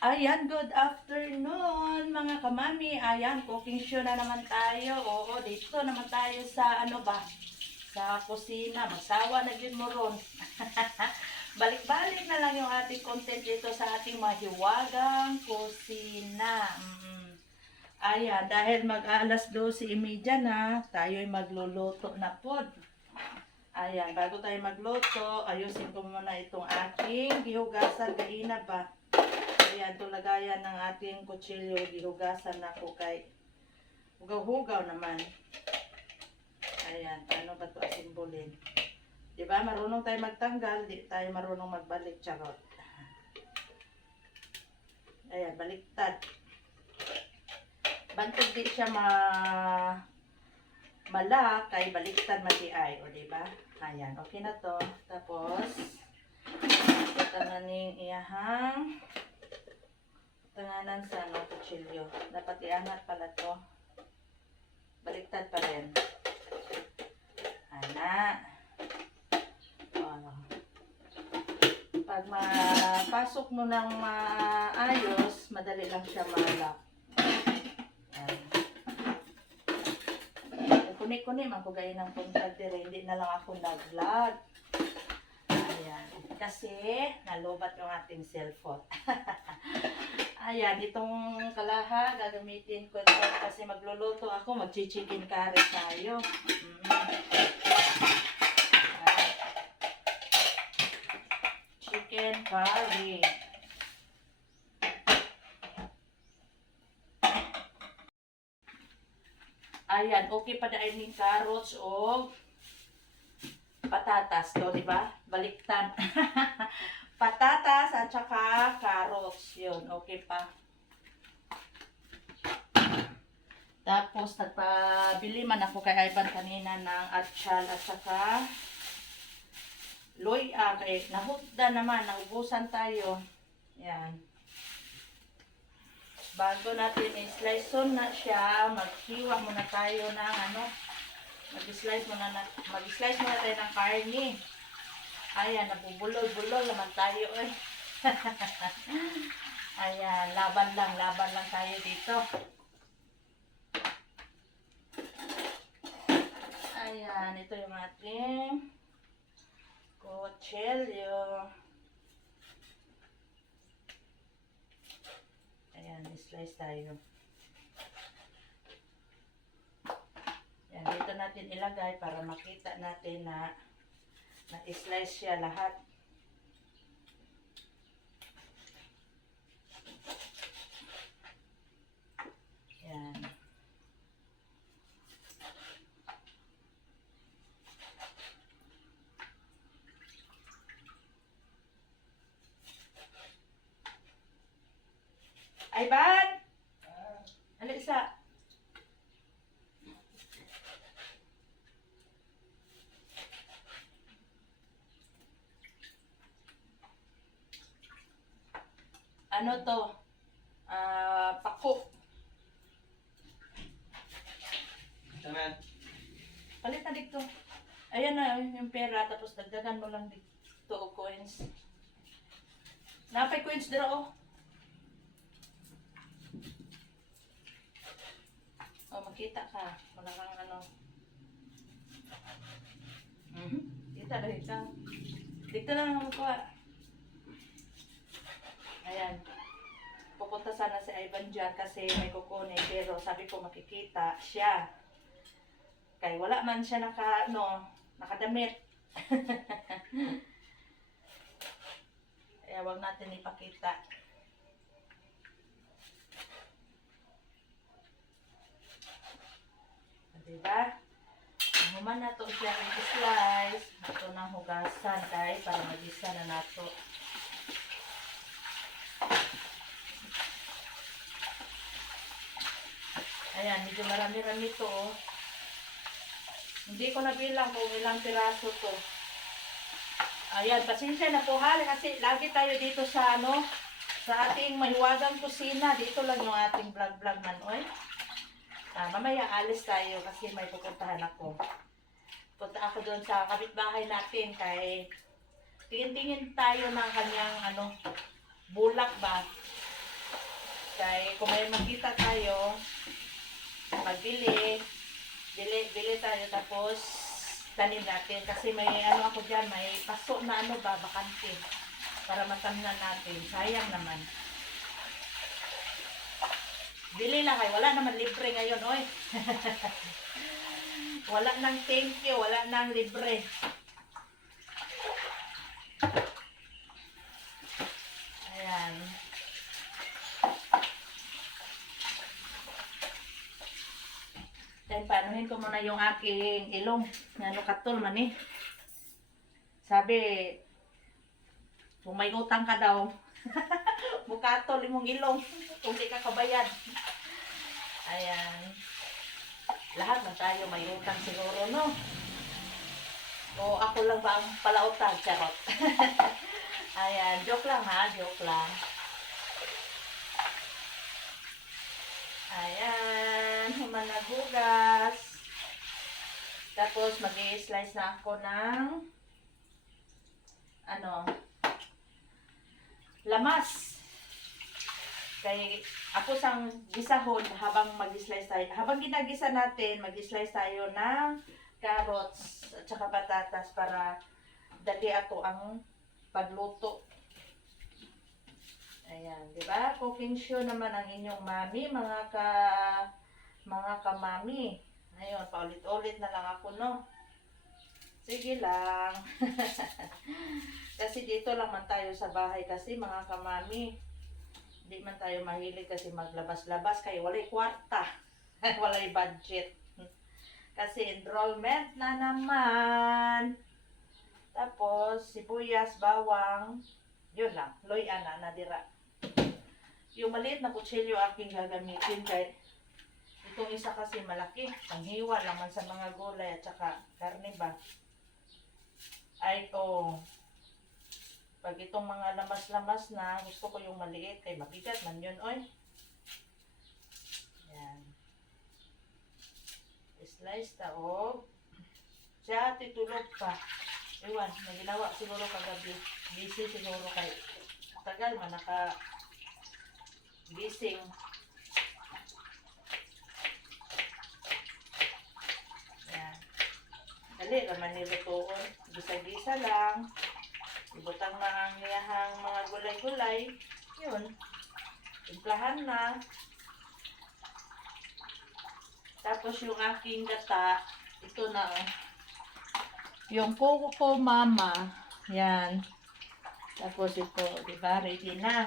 Ayan, good afternoon mga kamami. Ayan, cooking show na naman tayo. Oo, dito naman tayo sa ano ba? Sa kusina. Magsawa na din mo ron. Balik-balik na lang yung ating content dito sa ating mahiwagang kusina. Ayan, dahil mag-alas 12:30 na, tayo'y magluluto na po. Ayan, bago tayo magluto, ayusin ko muna itong aking gihugasan kaina ba. Ayan, ito lagayan ng ating kutsilyo. Gihugasan na ko kay hugaw-hugaw naman. Ayan, paano ba ito asimbulin? Diba, marunong tayo magtanggal, di tayo marunong magbalik, charot. Ayan, baliktad. Bantog di siya malak, kay baliktad matiay, o diba? Ayan, okay na to. Tapos, ito na ning iyahang tanganan sa kutsilyo. Dapat iangat pala to. Baliktad pa rin. Ana. Pag mapasok mo ng maayos, madali lang siya malak. Kuni-kuni, magkugay ng punta dire. Hindi na lang ako nag-vlog. Ayan. Kasi, nalubat yung ating cellphone. Ayan, itong kalaha, gagamitin ko ito kasi magluluto ako, mag-chicken curry tayo. Chicken curry. Ayan, okay pa dahil ng carrots o patatas to, di ba? Baliktad. Patatas at saka carrots. Yun, okay pa. Tapos, nagpabili man ako kay Ivan kanina ng atchal at saka loy. Kay nahutda naman, naubusan tayo. Yan. Bago natin i-slice na siya, maghiwa muna tayo ng mag-slice muna tayo ng karne. Ayan, nabubulol-bulol naman tayo eh. Ayan, laban lang tayo dito. Ayan, ito yung ating kutsilyo. Ayan, slice tayo. Ayan, dito natin ilagay para makita natin na na-slice siya lahat. Ayan. Ivan! Ano isa? Ano to? Pako. Tangan. Palit na dito. Ayan na yung pera, tapos dagdagan mo lang dito o coins. Napay coins dito oh. Oh, makita ka. Wala kang ano. Kita dahil ka. Dito na lang makuha. Ayan. Pupunta sana si Ivan dyan kasi may kukunin. Pero sabi ko makikita siya. Kaya wala man siya nakadamit. Kaya wag natin ipakita. Diba? Human na to siya i-slice. Ito ng hugasan tayo para mag-isa na nato. Ayan, medyo marami-rami to oh. Hindi ko nabilang kung ilang piraso to. Ayan, pasensya na po ha kasi lagi tayo dito sa sa ating mahiwagang kusina. Dito lang yung ating vlog man oy. Mamaya alis tayo kasi may pupuntahan ako. Punta ako doon sa kapitbahay natin kay tingin-tingin tayo ng kanyang bulak ba. Kaya kung may makita tayo, magbili, bili tayo tapos tanim natin. Kasi may ano ako dyan, may paso na ano ba, bakante. Para matamnan natin. Sayang naman. Bili lang kayo. Wala naman libre ngayon, oy. Wala nang thank you, wala nang libre. Ayan. Then, panuhin ko muna yung aking ilong. Ano katol man eh. Sabi, kung may utang ka daw, bukatol imong ilong. Kung di ka kabayad. Ayan. Lahat na tayo may utang siguro, no? O ako lang ba ang palautang? Charot. Ayan, joke lang ha, joke lang. Ayan, human nagugas. Tapos mag-i-slice na ako ng ano, lamas. Kaya ako sang gisahon habang mag-slice tayo. Habang ginagisa natin, mag-slice tayo ng carrots at saka patatas para dali ato ang pagluto. Ayan, di ba? Cooking show naman ang inyong mami, mga kamami. Ayun, paulit-ulit na lang ako, no? Sige lang. Kasi dito lang man tayo sa bahay kasi mga kamami. Hindi man tayo mahilig kasi maglabas-labas kaya walay kwarta. Walay budget. Kasi enrollment na naman. Tapos, sibuyas, bawang. Yun lang. Loy ana, nadira. Yung maliit na kutsilyo aking gagamitin kay itong isa kasi malaki. Panghiwa naman sa mga gulay at saka karne ba. Ay, pag itong mga lamas-lamas na, gusto ko yung maliit. Kay mabigat man yun, oy. Yan. Slice taog. Siya, titulog pa. Ewan, may ginawa siguro kagabi. Busy siguro kay tagal man gising. Yan. Dali, naman nilutoon. Gisa-gisa lang. Ibutang na ang niyahang mga gulay-gulay. Yun. Timplahan na. Tapos yung aking gata, ito na yung kuko ko mama. Yan. Tapos ito, di ba, ready na.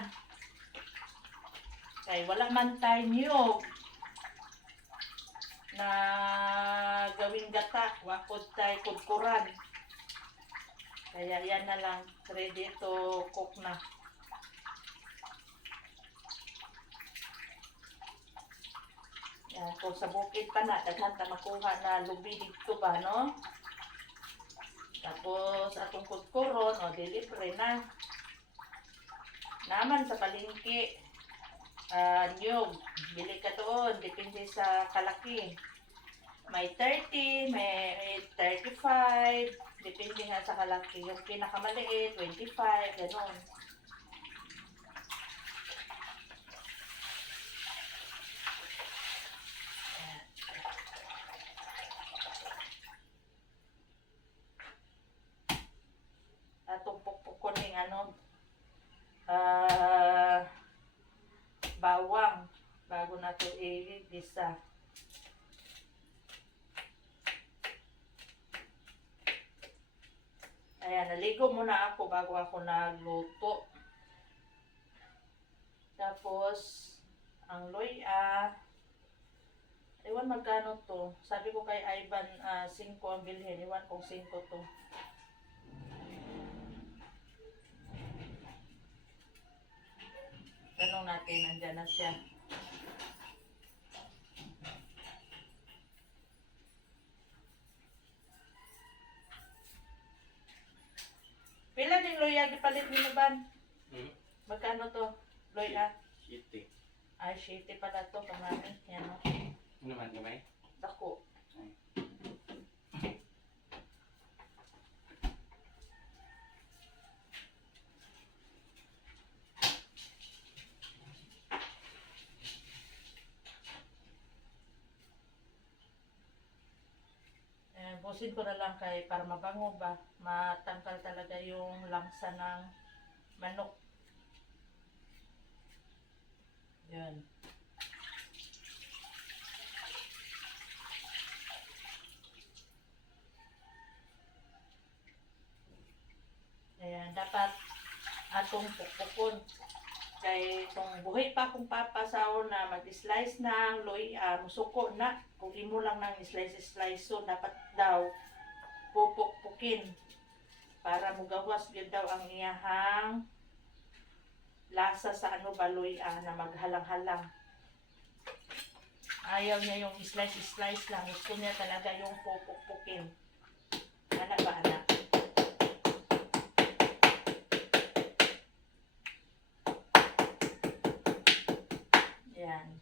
Kaya wala man tayo niyog na gawing gata. Wakod tayo kudkuran. Kaya yan na lang, ready to cook na. Yan, kung sa bukid pa na, daghan ta makuha na lubi dito ba, no? Tapos, atong kudkuron, delivery na. Naman sa palengke, nyug, bili ka doon, depende sa kalaki. May 30, may 35, depende nga sa kalaki. Yung pinakamaliit, 25, gano'n. Atong pukpukuning bawang bago na ito i-gisa. Ayan, naligo muna ako bago ako nagluto. Tapos, ang loya, ewan magkano to. Sabi ko kay Ivan, 5 ang bilhin. Ewan kung 5 to. Tanong natin, andyan na siya. Pila din loya gipalit ni Ban? Magkano to? Loya? Shitty. Ay, shitty pala to, kamami. Yan o. Ano naman, gamay? Dako. tapusin ko na lang kay para mabango ba. Matangkal talaga yung langsa ng manok. Yan. Ayan, dapat atong pukpukon. Kay kung buhay pa akong papasaw na mag-slice ng musuko na. Kung imo lang nang slice so dapat daw pupukpukin para mugawas gyud daw ang iyahang lasa sa baloy na maghalang-halang. Ayaw niya yung slice lang. Gusto niya talaga yung pupukpukin. Ana ba, anak? Yan.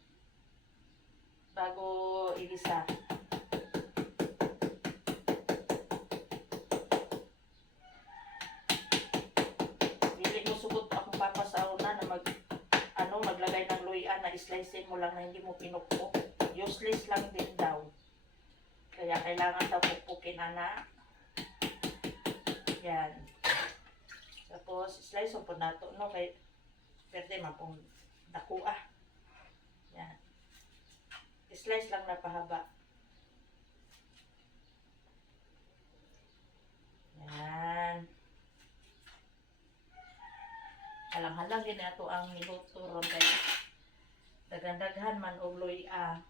Bago igisa. Dili mo sugod akong papasaw na maglagay ng luya na slice mo lang na hindi mo pinukpok. Useless lang din daw. Kaya kailangan daw pukpukin, anak. Yan. Tapos slice mo po nato no kay pwede mapong dako. Yan. Slice lang na pahaba. Yan. Halang-halang din ato ang niluto ron kay daghan-daghan man og luya.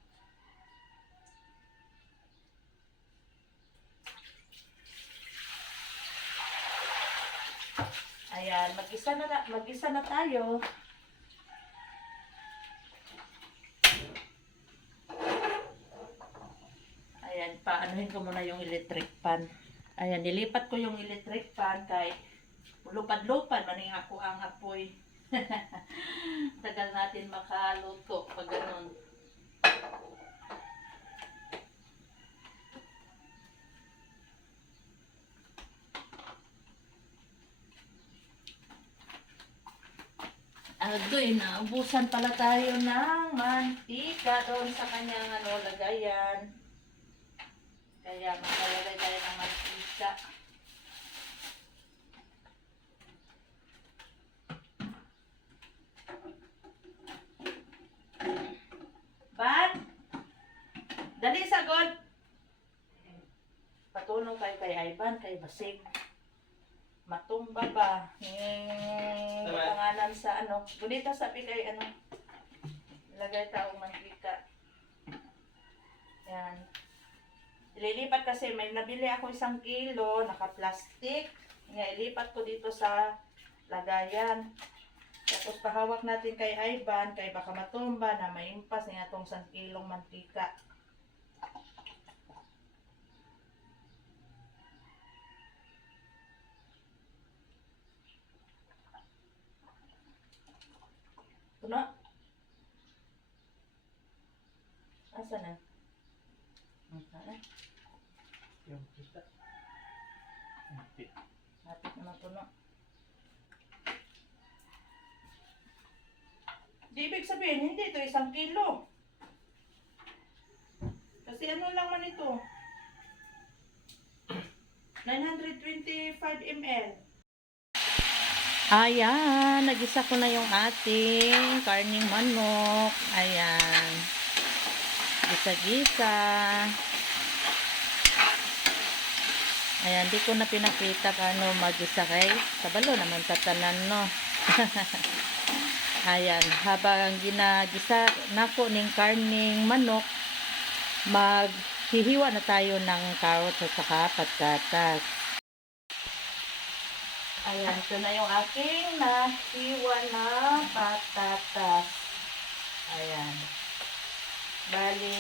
Ayan, mag-isa na tayo. Ayan, paanuhin ko muna yung electric pan. Ayan, nilipat ko yung electric pan kay lupad-lupad maning ako ang apoy. Tagal natin makaluto pag ganun. Agoy, naubusan pala tayo ng mantika doon sa kanyang lagayan. Kaya maglalagay tayo ng mantika. Ban? Dali sagod! Patulong kayo kay Ivan, kay Basig. Matumba ba? Pangalan sa Gunita sabi kay lagay taong mantika. Yan. Ililipat kasi may nabili ako 1 kilo, naka-plastic. Ilipat ko dito sa lagayan. Tapos pahawak natin kay Ivan, kay baka matumba na maimpas niya itong 1 kilong mantika. Puno? Asa na? Ano? Yung kita. Hapit naman puno. Di ibig sabihin, hindi ito 1 kilo. Kasi lang man ito? 925 ml. Ayan, nagisa ko na yung ating karning manok. Ayan. Gisa-gisa. Ayan, di ko na pinakita paano magisa kay kabalo naman sa tanan, no. Ayan, habang ginagisa nako ning karning manok, maghihiwa na tayo ng carrot at saka patatas. Ayan, ito na yung aking nahiwa na patatas. Ayan. Bali,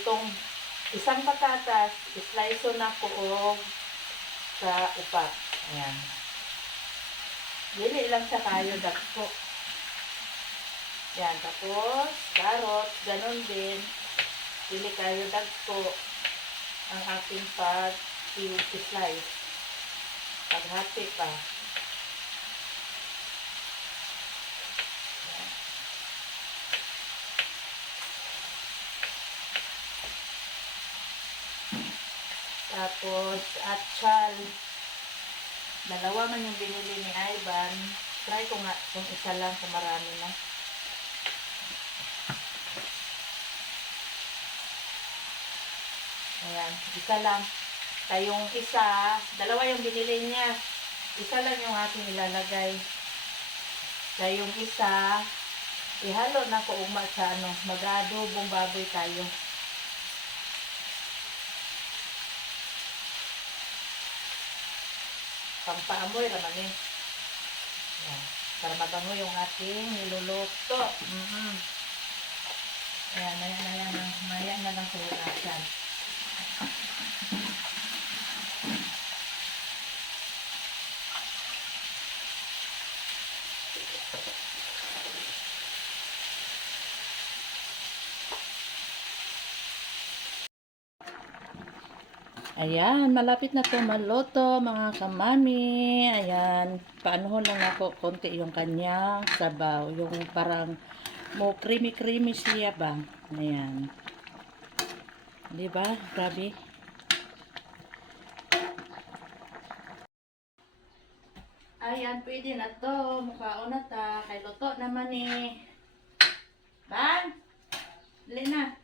itong isang patatas, islice na ko sa upat. Ayan. Dili lang siya kayo dagko. Ayan, tapos carrot, ganun din. Dili kayo dagko ang ating pag-slice. Paghati pa. Tapos, atchal. Dalawa man yung binili ni Ivan. Try ko nga kung isa lang kung marami na. Ayan, isa lang. Kayong isa, dalawa yung binili niya. Isa lang yung aking ilalagay. Kayong isa, ihalo na ko uma sa ano, mag-adobong baboy tayo. Pampaamoy naman eh. Ayan. Para mabango yung ating niluluto. Ayan, ayan. Maya na lang sa hunasan. Ayan, malapit na to maluto mga kamami. Ayan, paano lang ako konti yung kanyang sabaw. Yung parang mo creamy siya ba? Ayan. Diba? Grabe. Ayan, pwede na to. Mukhaon na ta. Kay luto naman eh. Bang! Dali na.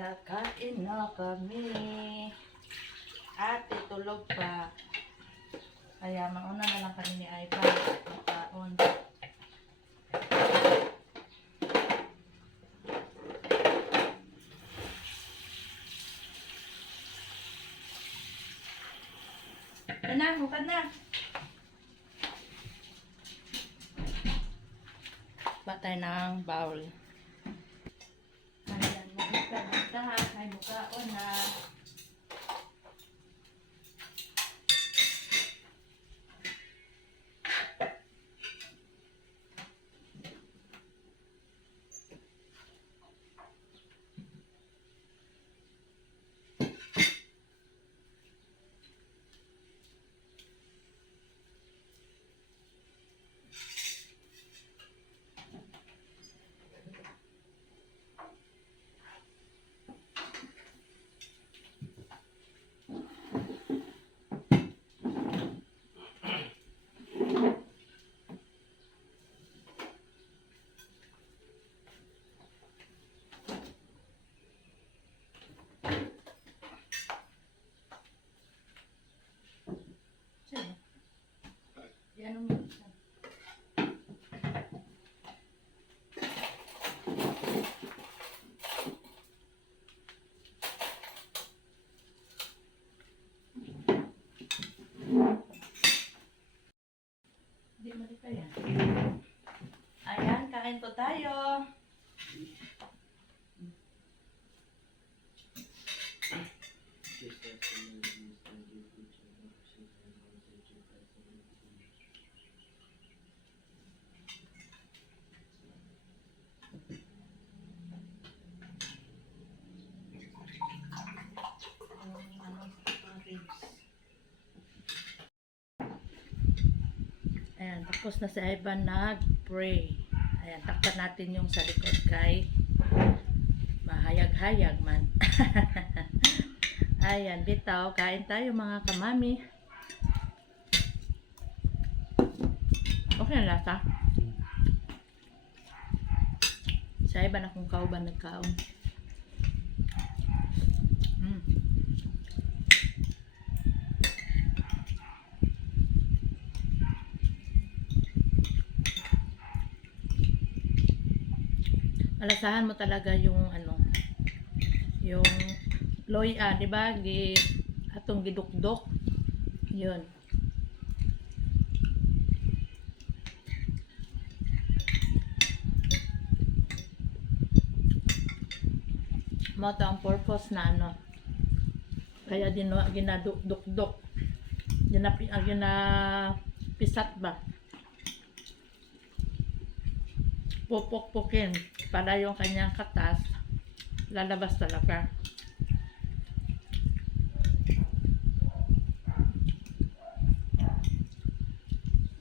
Kakain na kami. Ate, tulog pa. Kaya mauna na lang kami ni Ivan. Makaon. Hukad na. Patay ng bowl. Ayan, magkakita. Ay, mukhaon na. Yan ang minsan. Hindi malita yan. Ayan, kain po tayo. Ayan, tapos na si Ivan nag-pray. Ayan, takpan natin yung sa likod kay mahayag-hayag man. Ayan, bitaw, kain tayo mga kamami. Okay na lasa. Si Ivan akong kauban nagkaon. Malasahan mo talaga yung ano, yung loya, di ba? Atong gidukdok. 'Yun. Mo to ang purpose na ano. Kaya din ginadukdok. Ginapisat ba? Pupok-pukin para yung kanyang katas lalabas talaga.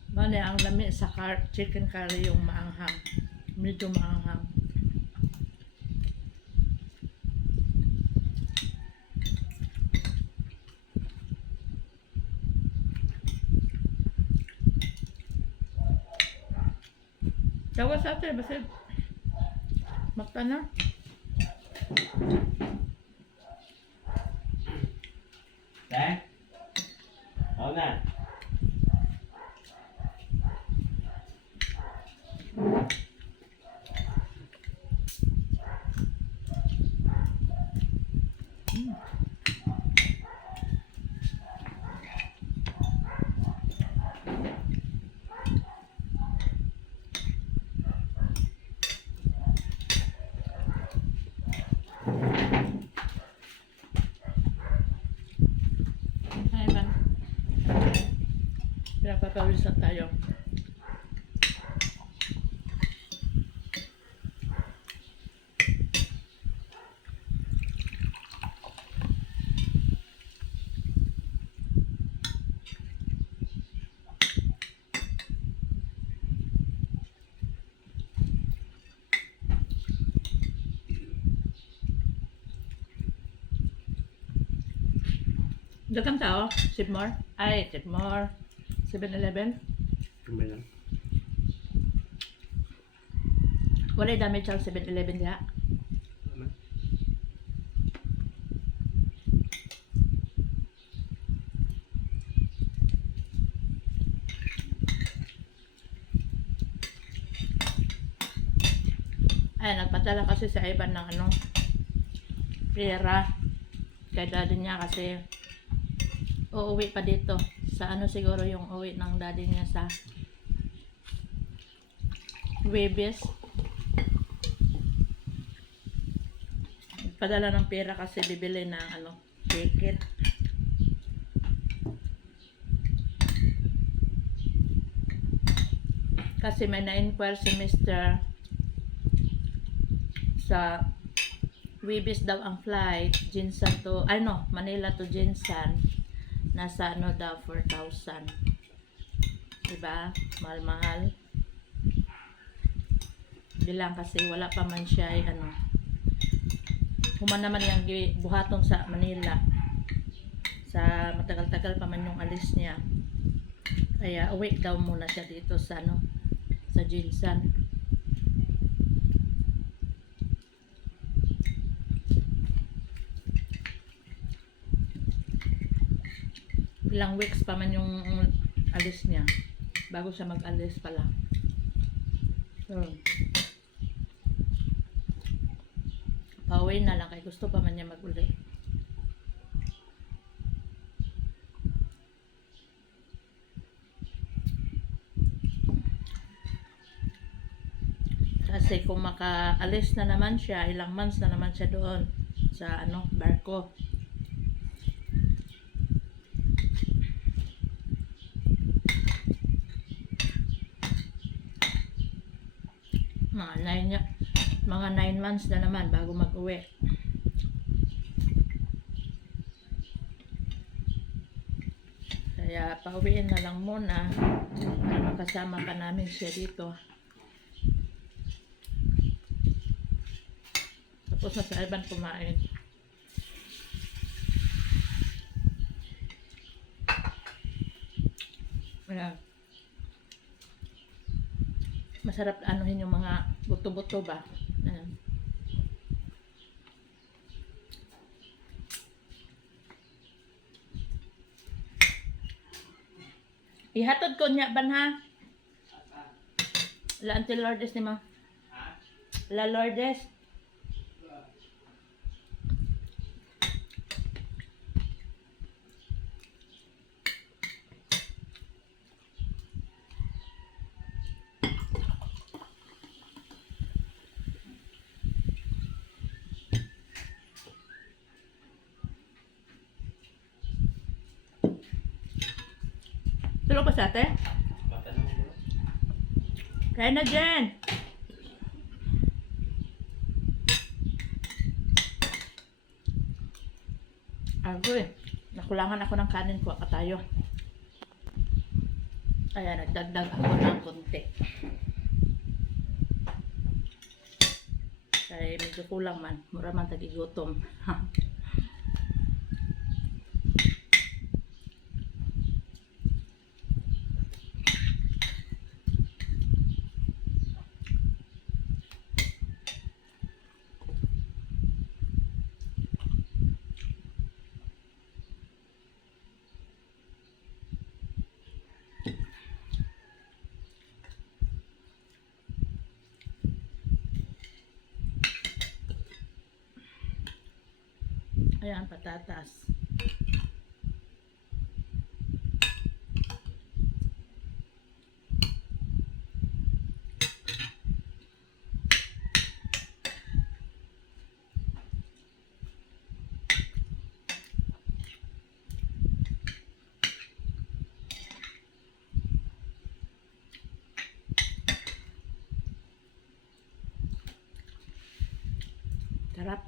Mali ang lami sa chicken curry yung maanghang. Medyo maanghang. Tawa sa atin, basta magta na. Eh? Oo na. Ay, man. Pinapapawis na tayo. Dagang tao, Sipmore. Ay, Sipmore. 7-Eleven. Kamay lang. Wala damage sa 7-Eleven diha. Naman. Ay, nagpadala kasi sa Ivan ng ano, pera. Kay daddy niya kasi uuwi pa dito. Sa ano siguro yung uwi ng daddy niya sa Webes. Padala ng pera kasi bibili ng ano, ticket. Kasi may na-inquire si Mr. sa Webes daw ang flight, Jinsan to, Manila to Jinsan. Nasa ano daw, 4,000. Diba? Mahal-mahal. Bilang kasi wala pa man siya ay ano. Human naman yung buhaton sa Manila. Sa matagal-tagal pa man yung alis niya. Kaya uwi daw muna siya dito sa ano, sa Jinsan. Ilang weeks pa man yung alis niya bago siya mag-alis pala. So, pauwi na lang kay gusto pa man niya mag-uli. Kasi kung makaalis na naman siya, ilang months na naman siya doon sa ano, barko. Mga 9 months na naman bago mag-uwi. Kaya pauwiin na lang muna para makasama pa namin siya dito. Tapos na sa Ivan kumain. Ayan. Masarap anuhin yung mga buto-buto ba. Ayan. Ihatod ko niya ban ha. La Auntie Lourdes ni mo. La Lourdes. Tulog pa sa ate? Matanong mo. Kaya na dyan. Ako nakulangan ako ng kanin ko tayo. Kaya nagdagdag ako ng konti. Kaya medyo kulang man. Mura man tagigutom. Ayan, patatas. Sarap.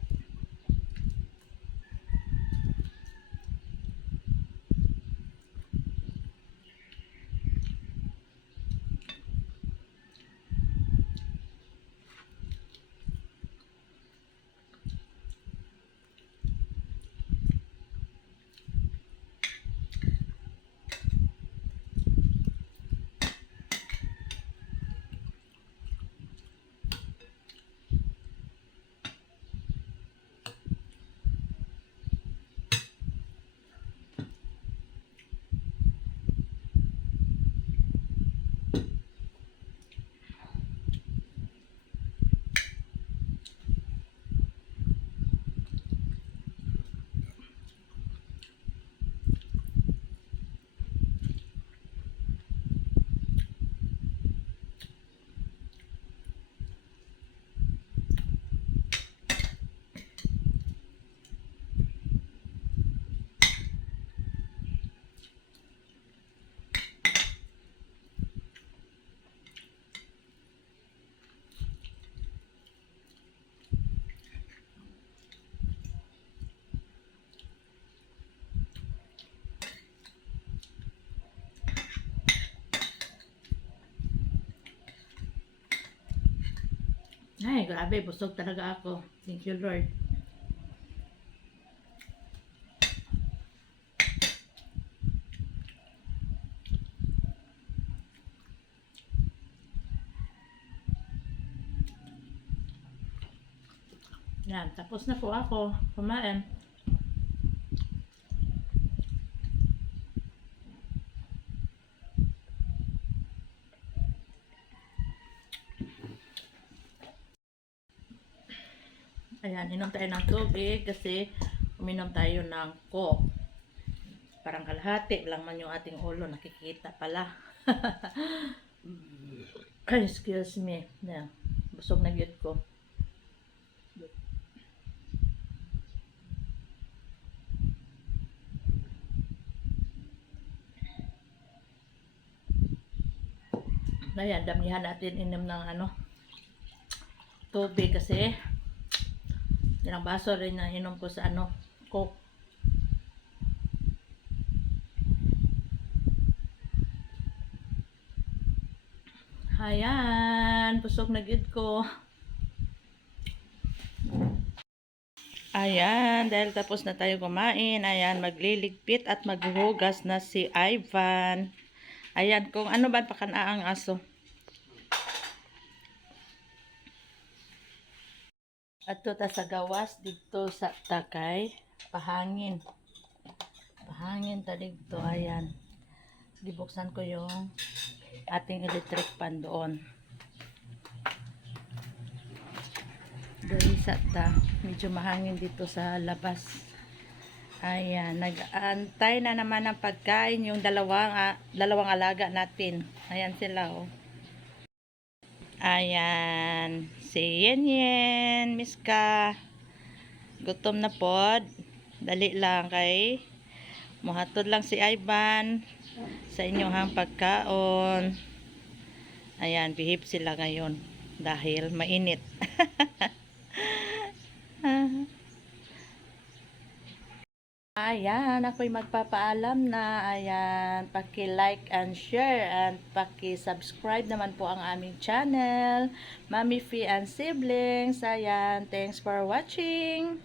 Ay, grabe, busog talaga ako. Thank you, Lord. Yan, tapos na po ako kumain. Ayan, inom tayo ng tubig kasi uminom tayo ng Coke. Parang kalahati lang man yung ating ulo, nakikita pala. Excuse me. Yan, busog na gyud ko. Ayan, damihan natin inom ng tubig kasi ilang baso rin na inom ko sa Coke. Ayan, busog na gid ko. Ayan, dahil tapos na tayo kumain, ayan, magliligpit at maghuhugas na si Ivan. Ayan, kung ano ba pakanaang aso. Ato ta sa gawas dito sa Takay, pahangin. Pahangin ta dito, ayan. Dibuksan ko yung ating electric fan doon. Dahil sa ta, medyo mahangin dito sa labas. Ayan, nag-aantay na naman ng pagkain yung dalawang alaga natin. Ayan sila, oh. Ayan, si Yen Yen, Miska. Gutom na pod. Dali lang kay muhatod lang si Ivan sa inyong pagkaon. Ayan, behave sila ngayon dahil mainit. Ayan, ako'y magpapaalam na. Ayan, paki-like and share and paki-subscribe naman po ang aming channel, Mami Fee and Siblings. Ayan, thanks for watching.